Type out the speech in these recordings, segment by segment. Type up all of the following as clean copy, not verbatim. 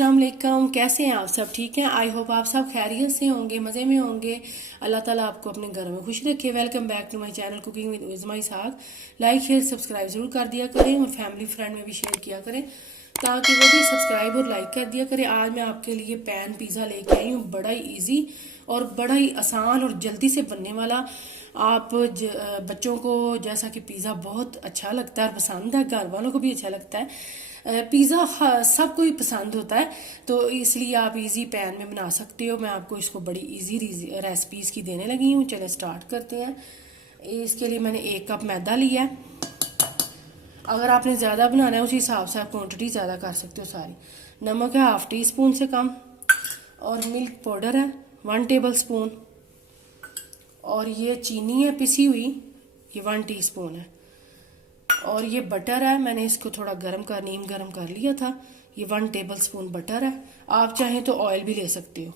अस्सलाम वालेकुम। कैसे हैं आप सब? ठीक हैं? आई होप आप सब खैरियत से होंगे, मज़े में होंगे। अल्लाह ताला आपको अपने घर में खुश रखे। Welcome back to my channel cooking with Uzma Ishaq. Like share subscribe ज़रूर कर दिया करें और फैमिली फ्रेंड में भी शेयर किया करें ताकि वो भी सब्सक्राइब और लाइक कर दिया करें। आज मैं आपके लिए पैन पिज़्ज़ा लेके आई हूँ, बड़ा ही ईजी और बड़ा ही आसान और जल्दी से बनने वाला। आप बच्चों को जैसा कि पिज़्ज़ा बहुत अच्छा लगता है, पसंद है, घर वालों को भी अच्छा लगता है। पिज़्ज़ा सबको ही पसंद होता है, तो इसलिए आप इजी पैन में बना सकते हो। मैं आपको इसको बड़ी इजी रेसिपीज़ की देने लगी हूँ। चलें स्टार्ट करते हैं। इसके लिए मैंने 1 कप मैदा लिया है। अगर आपने ज़्यादा बनाना है उसी हिसाब से आप क्वांटिटी ज़्यादा कर सकते हो सारी। नमक है 1/2 टीस्पून से कम, और मिल्क पाउडर है 1 टेबल स्पून, और ये चीनी है पिसी हुई, ये 1 टीस्पून है, और ये बटर है। मैंने इसको थोड़ा नीम गर्म कर लिया था। ये 1 टेबल स्पून बटर है। आप चाहें तो ऑयल भी ले सकते हो।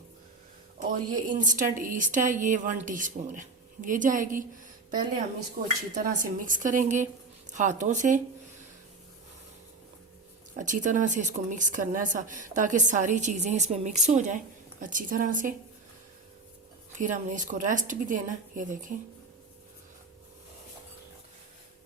और ये इंस्टेंट ईस्ट है, ये 1 टीस्पून है, ये जाएगी। पहले हम इसको अच्छी तरह से मिक्स करेंगे हाथों से। अच्छी तरह से इसको मिक्स करना है ताकि सारी चीज़ें इसमें मिक्स हो जाएं अच्छी तरह से। फिर हमने इसको रेस्ट भी देना है। ये देखें,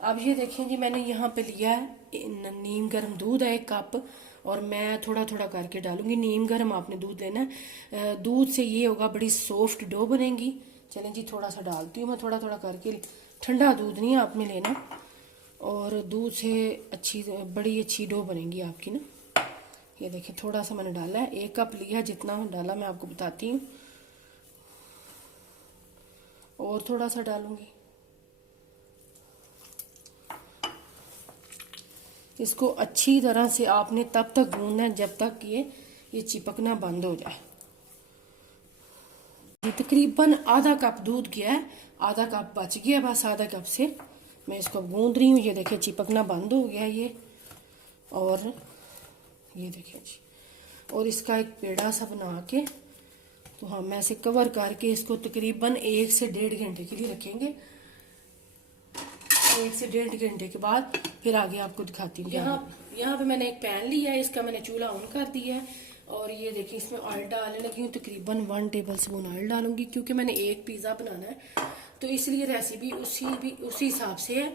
अब ये देखें जी, मैंने यहाँ पे लिया है नीम गर्म दूध है 1 कप, और मैं थोड़ा थोड़ा करके डालूंगी। नीम गर्म आपने दूध लेना है, दूध से ये होगा बड़ी सॉफ्ट डो बनेगी। चलें जी, थोड़ा सा डालती हूँ मैं, थोड़ा थोड़ा करके। ठंडा दूध नहीं आपने लेना, और दूध से बड़ी अच्छी डो बनेगी आपकी ना। ये देखें, थोड़ा सा मैंने डाला है, 1 कप लिया, जितना डाला मैं आपको बताती हूँ। और थोड़ा सा डालूंगी। इसको अच्छी तरह से आपने तब तक गूंदना है जब तक ये चिपकना बंद हो जाए। ये तकरीबन आधा कप दूध गया है, आधा कप बच गया, बस आधा कप से मैं इसको गूंद रही हूँ। ये देखिए चिपकना बंद हो गया ये, और ये देखिए जी। और इसका एक पेड़ा सा बना के तो हम ऐसे कवर करके इसको तकरीबन 1 से 1.5 घंटे के लिए रखेंगे। 1 से 1.5 घंटे के बाद फिर आगे आपको दिखाती हूँ। यहाँ पे मैंने एक पैन लिया है, इसका मैंने चूल्हा ऑन कर दिया है, और ये देखिए इसमें ऑयल डालने लगी हूँ। तकरीबन 1 टेबल स्पून ऑयल डालूंगी, क्योंकि मैंने 1 पिज़्ज़ा बनाना है, तो इसलिए रेसिपी उसी हिसाब से है।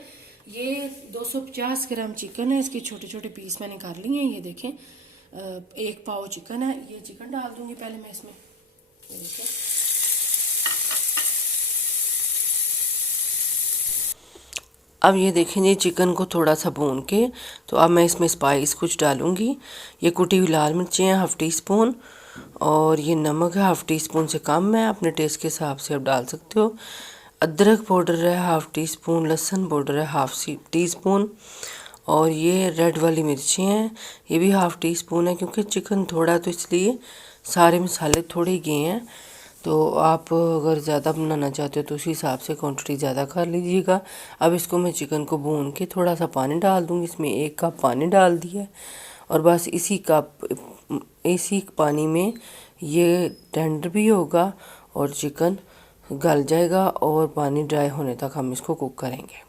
ये 250 ग्राम चिकन है, इसके छोटे छोटे पीस मैंने कर लिए हैं। ये देखें 1 पाव चिकन है, ये चिकन डाल दूंगी पहले मैं इसमें। ये देखें, अब ये देखें जी, चिकन को थोड़ा सा भून के तो अब मैं इसमें स्पाइस कुछ डालूंगी। ये कुटी हुई लाल मिर्चें हैं 1/2 टीस्पून, और ये नमक है 1/2 टीस्पून से कम है, अपने टेस्ट के हिसाब से आप डाल सकते हो। अदरक पाउडर है 1/2 टीस्पून, लहसुन पाउडर है 1/2 टीस्पून, और ये रेड वाली मिर्चें हैं, ये भी 1/2 टीस्पून है। क्योंकि चिकन थोड़ा तो इसलिए सारे मसाले थोड़े ही गए हैं, तो आप अगर ज़्यादा बनाना चाहते हो तो उसी हिसाब से क्वांटिटी ज़्यादा कर लीजिएगा। अब इसको मैं चिकन को भून के थोड़ा सा पानी डाल दूँगी। इसमें 1 कप पानी डाल दिया है, और बस इसी पानी में ये टेंडर भी होगा और चिकन गल जाएगा, और पानी ड्राई होने तक हम इसको कुक करेंगे।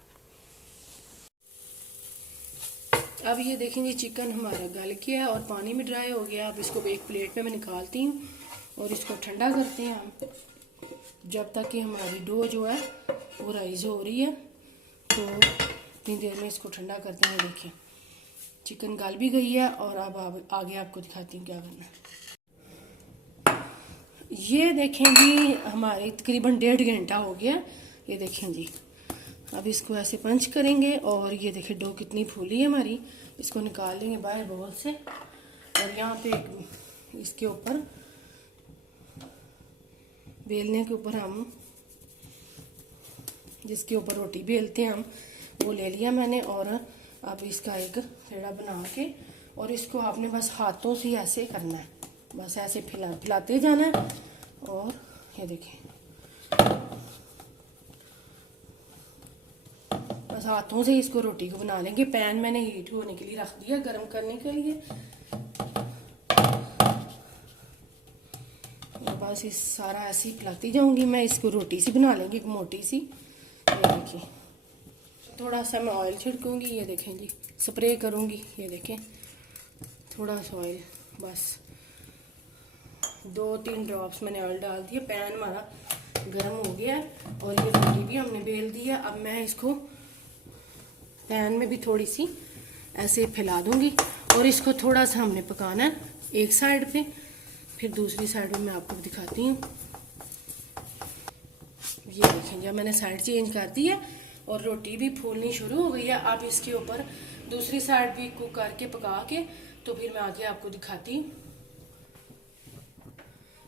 अब ये देखें जी, चिकन हमारा गल गया है और पानी भी ड्राई हो गया। अब इसको एक प्लेट में मैं निकालती हूँ और इसको ठंडा करते हैं हम, जब तक कि हमारी डो जो है वो राइज हो रही है। तो इतनी देर में इसको ठंडा करते हैं। देखिए चिकन गल भी गई है, और अब आगे आपको दिखाती हूँ क्या करना है। ये देखें जी, हमारे तकरीबन 1.5 घंटा हो गया। ये देखें जी, अब इसको ऐसे पंच करेंगे, और ये देखिए डो कितनी फूली है हमारी। इसको निकाल लेंगे बाहर बाउल से, और यहाँ पे इसके ऊपर बेलने के ऊपर हम जिसके ऊपर रोटी बेलते हैं हम, वो ले लिया मैंने। और अब इसका एक पेड़ा बना के, और इसको आपने बस हाथों से ऐसे करना है, बस ऐसे फैलाते जाना है। और ये देखिए, बस हाथों से इसको रोटी को बना लेंगे। पैन मैंने हीट होने के लिए रख दिया, गर्म करने के लिए। बस इस सारा ऐसे ही फैलाती जाऊंगी मैं। इसको रोटी सी बना लेंगे, एक मोटी सी। ये देखिए, थोड़ा सा मैं ऑयल छिड़कूंगी। ये देखें जी, स्प्रे करूंगी। ये देखें, थोड़ा सा ऑयल बस, 2-3 ड्रॉप्स मैंने ऑयल डाल दिए। पैन हमारा गर्म हो गया है और ये रोटी भी हमने बेल दी है। अब मैं इसको पैन में भी थोड़ी सी ऐसे फैला दूंगी और इसको थोड़ा सा हमने पकाना है एक साइड पे, फिर दूसरी साइड में मैं आपको दिखाती हूँ। ये देखें, जब मैंने साइड चेंज कर दी है और रोटी भी फूलनी शुरू हो गई है। अब इसके ऊपर दूसरी साइड भी कुक करके पका के तो फिर मैं आगे आपको दिखाती हूँ।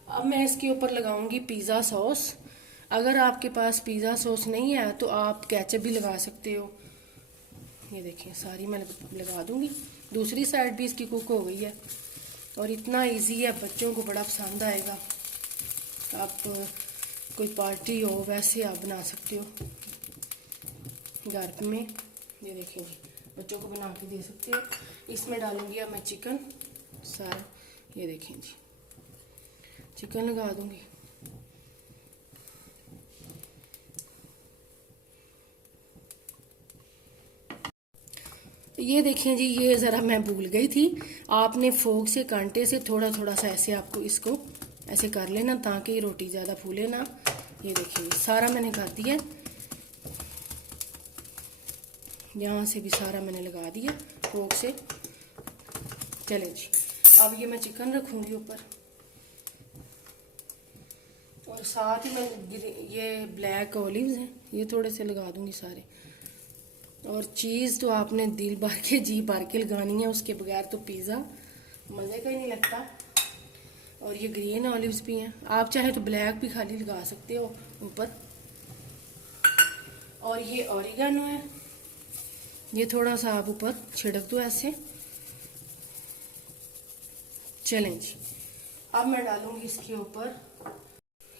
अब मैं इसके ऊपर लगाऊंगी पिज़्ज़ा सॉस। अगर आपके पास पिज़्ज़ा सॉस नहीं है तो आप केचप भी लगा सकते हो। ये देखिए सारी मैं लगा दूंगी। दूसरी साइड भी इसकी कुक हो गई है और इतना इजी है, बच्चों को बड़ा पसंद आएगा। आप कोई पार्टी हो वैसे आप बना सकते हो घर में। ये देखिए जी, बच्चों को बना के दे सकते हो। इसमें डालूंगी अब मैं चिकन सारा। ये देखें जी, चिकन लगा दूंगी। ये देखें जी, ये ज़रा मैं भूल गई थी, आपने फोक से कांटे से थोड़ा थोड़ा सा ऐसे आपको इसको ऐसे कर लेना ताकि रोटी ज़्यादा फूले ना। ये देखिए सारा मैंने कर दिया, यहाँ से भी सारा मैंने लगा दिया फोक से। चले जी, अब ये मैं चिकन रखूँगी ऊपर और साथ ही मैं ये ब्लैक ऑलिव्स हैं ये थोड़े से लगा दूंगी सारे। और चीज़ तो आपने दिल भर के जी भर के लगानी है, उसके बगैर तो पिज़्ज़ा मज़े का ही नहीं लगता। और ये ग्रीन ऑलिव्स भी हैं, आप चाहे तो ब्लैक भी खाली लगा सकते हो ऊपर। और ये ऑरिगेनो है, ये थोड़ा सा आप ऊपर छिड़क दो ऐसे। चलें जी, अब मैं डालूंगी इसके ऊपर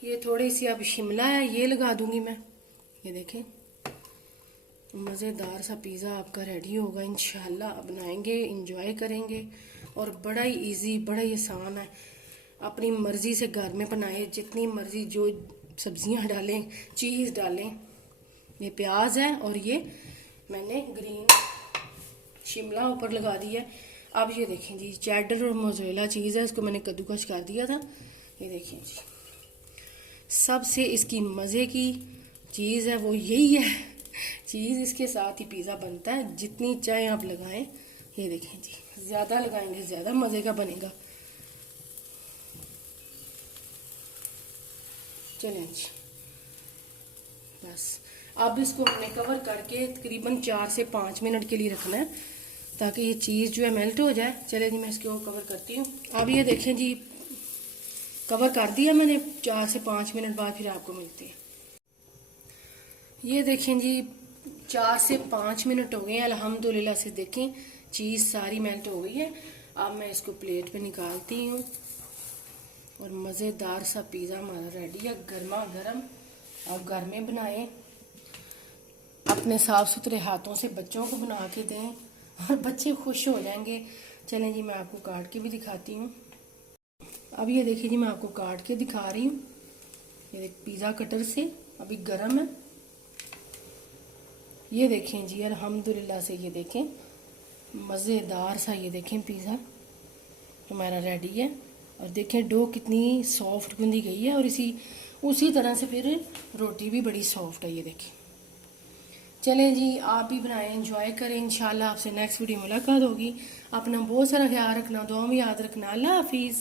ये थोड़ी सी अब शिमला है, ये लगा दूंगी मैं। ये देखें, मज़ेदार सा पिज़्ज़ा आपका रेडी होगा इंशाल्लाह। बनाएंगे, इंजॉय करेंगे और बड़ा ही इजी, बड़ा ही आसान है। अपनी मर्ज़ी से घर में बनाए, जितनी मर्ज़ी जो सब्जियां डालें, चीज़ डालें। ये प्याज है और ये मैंने ग्रीन शिमला ऊपर लगा दी है। अब ये देखें जी, चेडर और मोज़रेला चीज़ है, इसको मैंने कद्दूकस कर दिया था। ये देखें जी, सबसे इसकी मज़े की चीज़ है वो यही है, चीज़ इसके साथ ही पिज़्ज़ा बनता है। जितनी चाहे आप लगाएं। ये देखें जी, ज़्यादा लगाएंगे ज़्यादा मज़े का बनेगा। चलें जी, बस अब इसको हमने कवर करके तकरीबन 4 से 5 मिनट के लिए रखना है ताकि ये चीज़ जो है मेल्ट हो जाए। चले जी, मैं इसको कवर करती हूँ। अब ये देखें जी, कवर कर दिया मैंने। 4 से 5 मिनट बाद फिर आपको मिलती है। ये देखें जी, 4 से 5 मिनट हो गए हैं अल्हम्दुलिल्लाह से। देखें चीज़ सारी मेल्ट हो गई है। अब मैं इसको प्लेट पे निकालती हूँ और मज़ेदार सा पिज़्ज़ा हमारा रेडी है, गर्मा गर्म। आप घर में बनाएं, अपने साफ सुथरे हाथों से बच्चों को बना के दें और बच्चे खुश हो जाएंगे। चलें जी, मैं आपको काट के भी दिखाती हूँ। अब ये देखिए जी, मैं आपको काट के दिखा रही हूँ। ये पिज़्ज़ा कटर से अभी गर्म है। ये देखें जी, अल्हम्दुलिल्लाह से ये देखें मज़ेदार सा, ये देखें पिज़्ज़ा हमारा रेडी है। और देखें डो कितनी सॉफ्ट गूंदी गई है और उसी तरह से फिर रोटी भी बड़ी सॉफ्ट है। ये देखें। चलें जी, आप भी बनाएं, एंजॉय करें। इंशाल्लाह आपसे नेक्स्ट वीडियो मुलाकात होगी। अपना बहुत सारा ख्याल रखना, दुआ में याद रखना। अल्लाह हाफिज़।